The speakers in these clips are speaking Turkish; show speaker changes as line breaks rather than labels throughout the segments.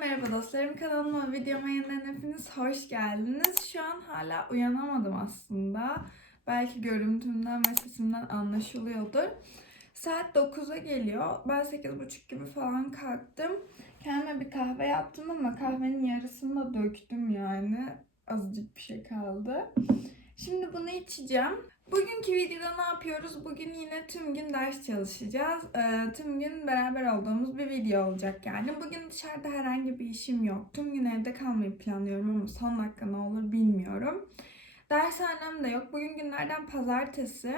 merhaba dostlarım. Kanalıma videoma yeniden hepiniz hoş geldiniz. Şu an hala uyanamadım aslında. Belki görüntümden ve sesimden anlaşılıyordur. Saat 9'a geliyor. Ben 8.30 gibi falan kalktım. Kendime bir kahve yaptım ama kahvenin yarısını da döktüm yani. Azıcık bir şey kaldı. Şimdi bunu içeceğim. Bugünkü videoda ne yapıyoruz? Bugün yine tüm gün ders çalışacağız. Ee, tüm gün beraber olduğumuz bir video olacak yani. Bugün dışarıda herhangi bir işim yok. Tüm gün evde kalmayı planlıyorum ama son dakika ne olur bilmiyorum. Dershanem de yok. Bugün günlerden pazartesi.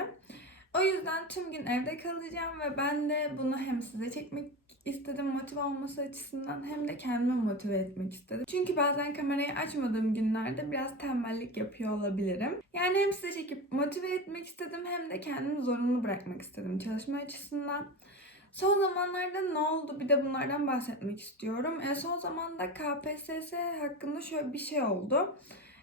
O yüzden tüm gün evde kalacağım ve ben de bunu hem size çekmek istedim motive olması açısından hem de kendimi motive etmek istedim. Çünkü bazen kamerayı açmadığım günlerde biraz tembellik yapıyor olabilirim. Yani hem size çekip motive etmek istedim hem de kendimi zorunlu bırakmak istedim çalışma açısından. Son zamanlarda ne oldu bir de bunlardan bahsetmek istiyorum. E, son zamanda KPSS hakkında şöyle bir şey oldu.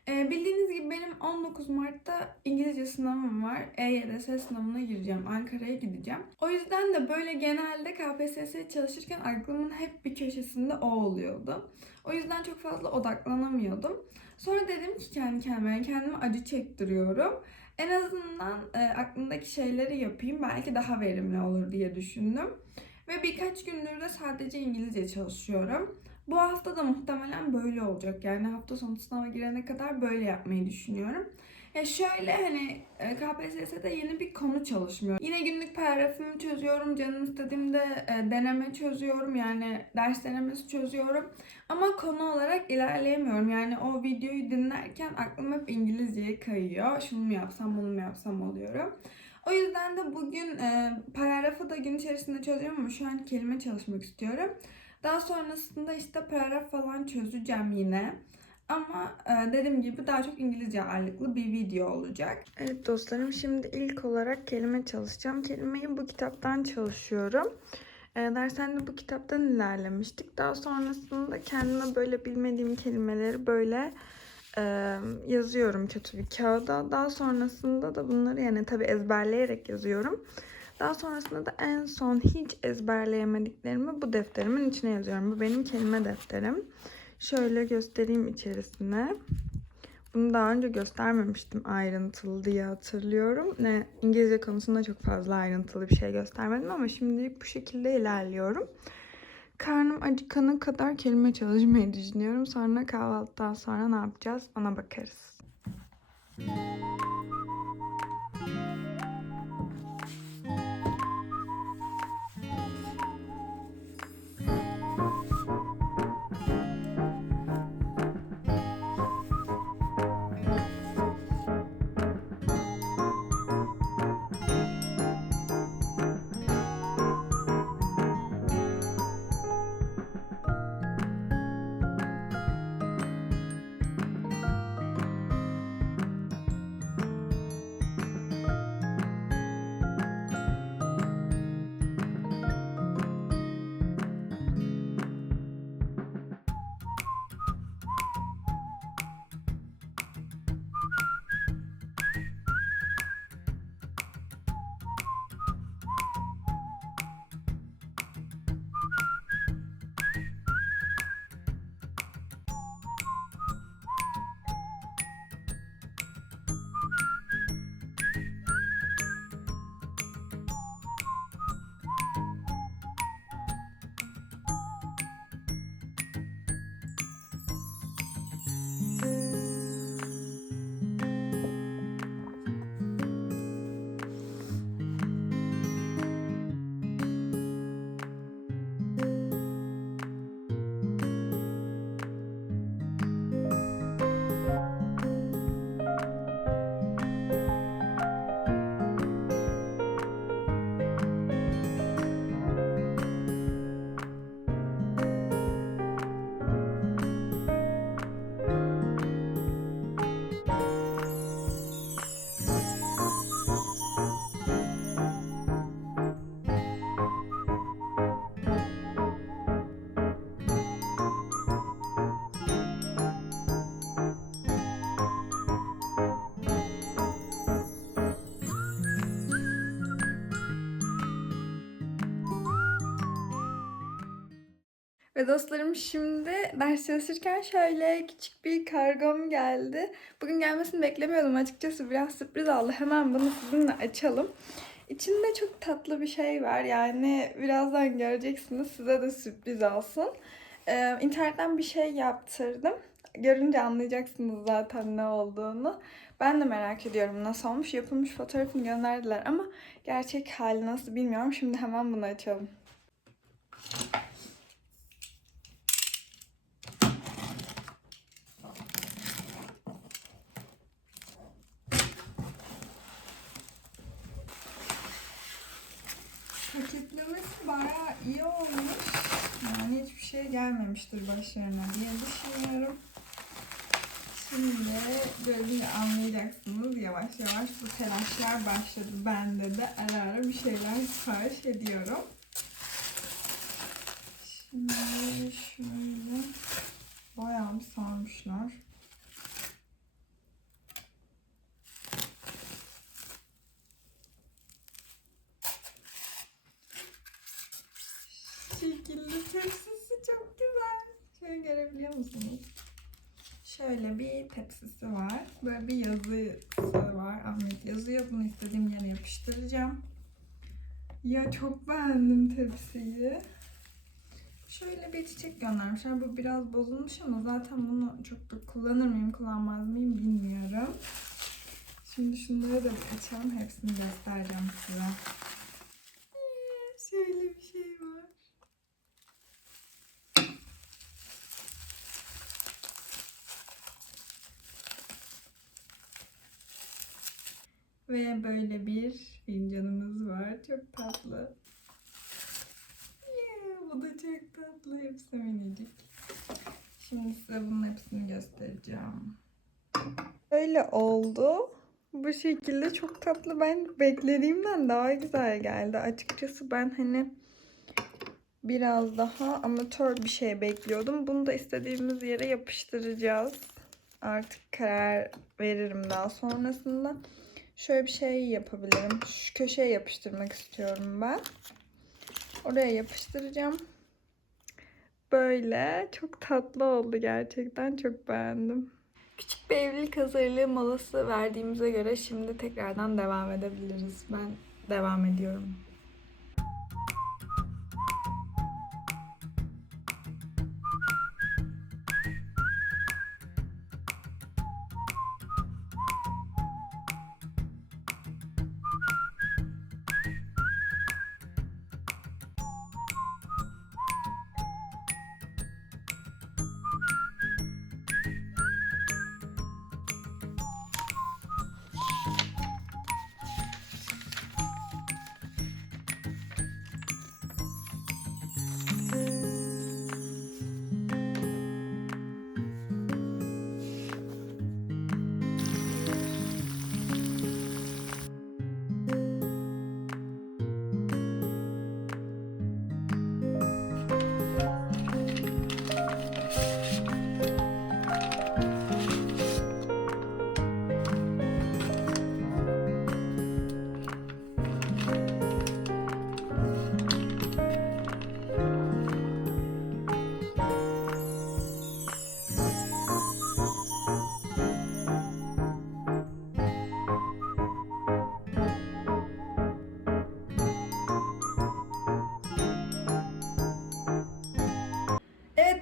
E, bildiğiniz gibi benim 19 Mart'ta İngilizce sınavım var. EYDS sınavına gireceğim. Ankara'ya gideceğim. O yüzden de böyle genelde KPSS çalışırken aklımın hep bir köşesinde o oluyordu. O yüzden çok fazla odaklanamıyordum. Sonra dedim ki kendi kendime yani kendime acı çektiriyorum. En azından e, aklımdaki şeyleri yapayım. Belki daha verimli olur diye düşündüm. Ve birkaç gündür de sadece İngilizce çalışıyorum. Bu hafta da muhtemelen böyle olacak. Yani hafta sonu sınava girene kadar böyle yapmayı düşünüyorum. Ya şöyle hani e, KPSS'de yeni bir konu çalışmıyorum. Yine günlük paragrafımı çözüyorum. Canım istediğimde e, deneme çözüyorum. Yani ders denemesi çözüyorum. Ama konu olarak ilerleyemiyorum. Yani o videoyu dinlerken aklım hep İngilizceye kayıyor. Şunu mu yapsam bunu mu yapsam oluyorum. O yüzden de bugün e, paragrafı da gün içerisinde çözüyorum ama şu an kelime çalışmak istiyorum. Daha sonrasında işte paragraf falan çözeceğim yine. Ama e, dediğim gibi daha çok İngilizce ağırlıklı bir video olacak. Evet dostlarım şimdi ilk olarak kelime çalışacağım. Kelimeyi bu kitaptan çalışıyorum. E, dershanede bu kitaptan ilerlemiştik. Daha sonrasında kendime böyle bilmediğim kelimeleri böyle e, yazıyorum kötü bir kağıda. Daha sonrasında da bunları yani tabii ezberleyerek yazıyorum. Daha sonrasında da en son hiç ezberleyemediklerimi bu defterimin içine yazıyorum. Bu benim kelime defterim. Şöyle göstereyim içerisine. Bunu daha önce göstermemiştim ayrıntılı diye hatırlıyorum. Ne İngilizce konusunda çok fazla ayrıntılı bir şey göstermedim ama şimdilik bu şekilde ilerliyorum. Karnım acıkana kadar kelime çalışmayı düşünüyorum. Sonra kahvaltıdan sonra ne yapacağız ona bakarız. Ve dostlarım şimdi ders çalışırken şöyle küçük bir kargom geldi. Bugün gelmesini beklemiyordum açıkçası biraz sürpriz oldu. Hemen bunu sizinle açalım. İçinde çok tatlı bir şey var yani birazdan göreceksiniz size de sürpriz olsun. Ee, internetten bir şey yaptırdım. Görünce anlayacaksınız zaten ne olduğunu. Ben de merak ediyorum nasıl olmuş. Yapılmış fotoğrafını gönderdiler ama gerçek hali nasıl bilmiyorum. Şimdi hemen bunu açalım. Paketlemesi bayağı iyi olmuş. Yani hiçbir şey gelmemiştir başlarına diye düşünüyorum. Şimdi görünce anlayacaksınız yavaş yavaş bu telaşlar başladı. Bende de ara ara bir şeyler sipariş ediyorum. Şimdi şöyle bayağı bir sarmışlar. Şekilli tepsisi çok güzel. Şöyle görebiliyor musunuz? Şöyle tepsisi var. Böyle bir yazısı var. Ahmet yazıyor. Bunu istediğim yere yapıştıracağım. Ya çok beğendim tepsiyi. Şöyle bir çiçek göndermişler. Bu biraz bozulmuş ama zaten bunu çok da kullanır mıyım, kullanmaz mıyım bilmiyorum. Şimdi şunları da açalım. Hepsini göstereceğim size. Ee, Şöyle bir şey var. Ve böyle bir fincanımız var. Çok tatlı. Yeah, bu da çok tatlı. Hepsi minicik. Şimdi size bunun hepsini göstereceğim. Öyle oldu. Bu şekilde çok tatlı. Ben beklediğimden daha güzel geldi. Açıkçası ben hani biraz daha amatör bir şey bekliyordum. Bunu da istediğimiz yere yapıştıracağız. Artık karar veririm daha sonrasında. Şöyle bir şey yapabilirim. Şu köşeye yapıştırmak istiyorum ben. Oraya yapıştıracağım. Böyle çok tatlı oldu gerçekten. Çok beğendim. Küçük bir evlilik hazırlığı molası verdiğimize göre şimdi tekrardan devam edebiliriz. Ben devam ediyorum.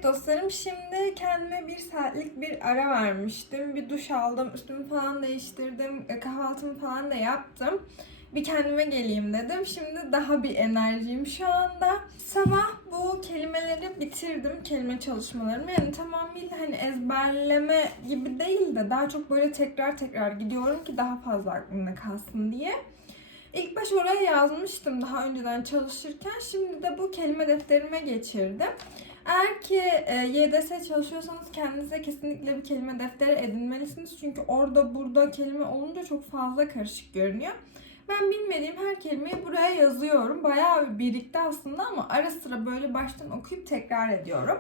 Dostlarım şimdi kendime bir saatlik bir ara vermiştim. Bir duş aldım, üstümü falan değiştirdim, e, kahvaltımı falan da yaptım. Bir kendime geleyim dedim. Şimdi daha bir enerjiyim şu anda. Sabah bu kelimeleri bitirdim, kelime çalışmalarımı. Yani tamamıyla hani ezberleme gibi değil de daha çok böyle tekrar tekrar gidiyorum ki daha fazla aklımda kalsın diye. İlk baş oraya yazmıştım daha önceden çalışırken. Şimdi de bu kelime defterime geçirdim. Eğer ki e, YDS çalışıyorsanız kendinize kesinlikle bir kelime defteri edinmelisiniz. Çünkü orada burada kelime olunca çok fazla karışık görünüyor. Ben bilmediğim her kelimeyi buraya yazıyorum. Bir birikti aslında ama ara sıra böyle baştan okuyup tekrar ediyorum.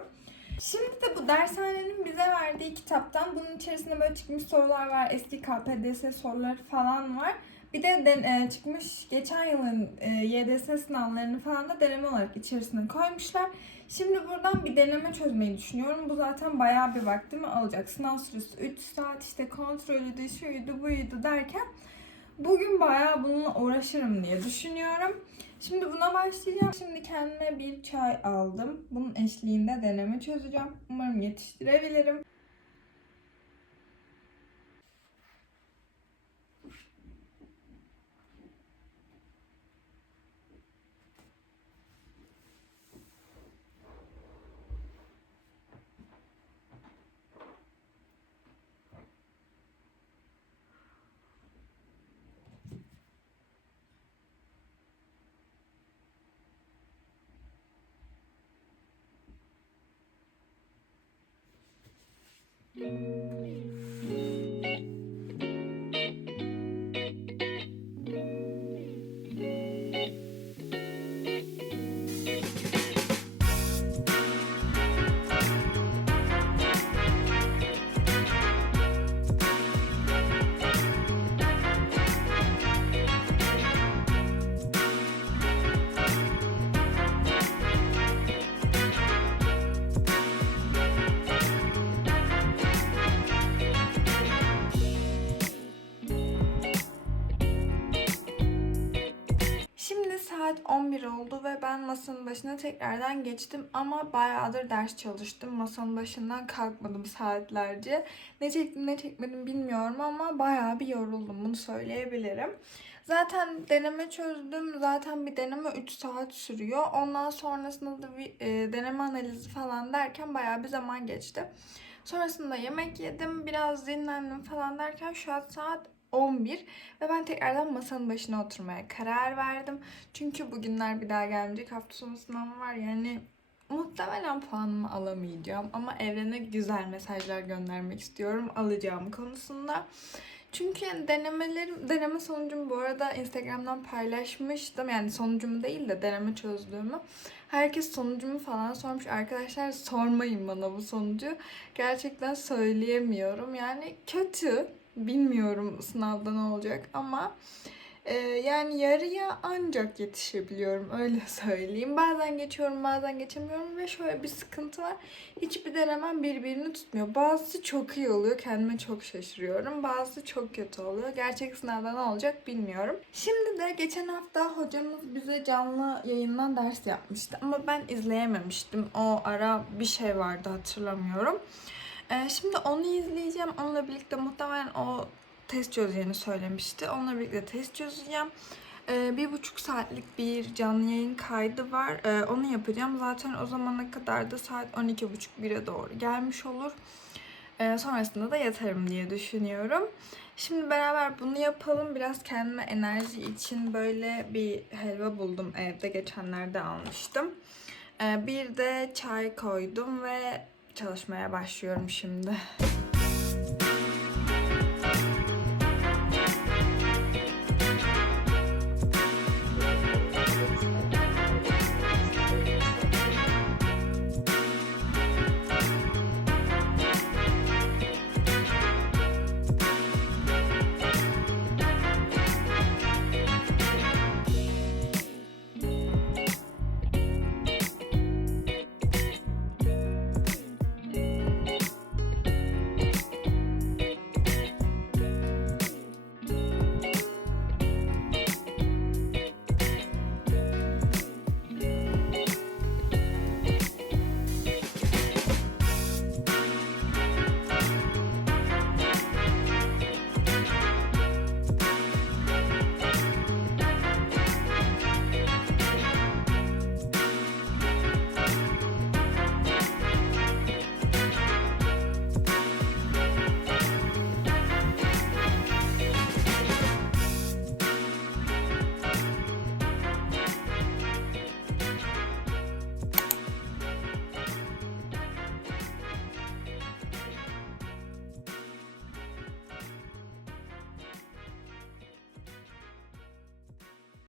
Şimdi de bu dershanenin bize verdiği kitaptan bunun içerisinde böyle çıkmış sorular var. Eski KPDS soruları falan var. Bir de den- e, çıkmış geçen yılın e, YDS sınavlarını falan da deneme olarak içerisine koymuşlar. Şimdi buradan bir deneme çözmeyi düşünüyorum. Bu zaten bayağı bir vaktimi alacak. Sınav süresi 3 saat işte kontrolüydü, şuydu, buydu derken bugün bayağı bununla uğraşırım diye düşünüyorum. Şimdi buna başlayacağım. Şimdi kendime bir çay aldım. Bunun eşliğinde deneme çözeceğim. Umarım yetiştirebilirim. Thank you. Saat 11 oldu ve ben masanın başına tekrardan geçtim ama bayağıdır ders çalıştım. Masanın başından kalkmadım saatlerce. Ne çektim ne çekmedim bilmiyorum ama bayağı bir yoruldum bunu söyleyebilirim. Zaten deneme çözdüm. Zaten bir deneme 3 saat sürüyor. Ondan sonrasında da bir e, deneme analizi falan derken bayağı bir zaman geçti. Sonrasında yemek yedim, biraz dinlendim falan derken şu an saat 11 ve ben tekrardan masanın başına oturmaya karar verdim. Çünkü bugünler bir daha gelmeyecek. Hafta sonu sınavım var yani muhtemelen puanımı alamayacağım ama evrene güzel mesajlar göndermek istiyorum alacağım konusunda. Çünkü yani denemelerim, deneme sonucumu bu arada Instagram'dan paylaşmıştım. Yani sonucumu değil de deneme çözdüğümü. Herkes sonucumu falan sormuş. Arkadaşlar sormayın bana bu sonucu. Gerçekten söyleyemiyorum. Yani kötü. Bilmiyorum sınavda ne olacak ama e, yani yarıya ancak yetişebiliyorum öyle söyleyeyim. Bazen geçiyorum bazen geçemiyorum ve şöyle bir sıkıntı var. Hiçbir denemem birbirini tutmuyor. Bazısı çok iyi oluyor kendime çok şaşırıyorum. Bazısı çok kötü oluyor. Gerçek sınavda ne olacak bilmiyorum. Şimdi de geçen hafta hocamız bize canlı yayından ders yapmıştı ama ben izleyememiştim. O ara bir şey vardı hatırlamıyorum. Ee, şimdi onu izleyeceğim. Onunla birlikte muhtemelen o test çözeceğini söylemişti. Onunla birlikte test çözeceğim. Ee, bir buçuk saatlik bir canlı yayın kaydı var. Ee, onu yapacağım. Zaten o zamana kadar da saat 12.30-1'e doğru gelmiş olur. Ee, sonrasında da yatarım diye düşünüyorum. Şimdi beraber bunu yapalım. Biraz kendime enerji için böyle bir helva buldum evde. Geçenlerde almıştım. Ee, bir de çay koydum ve çalışmaya başlıyorum şimdi.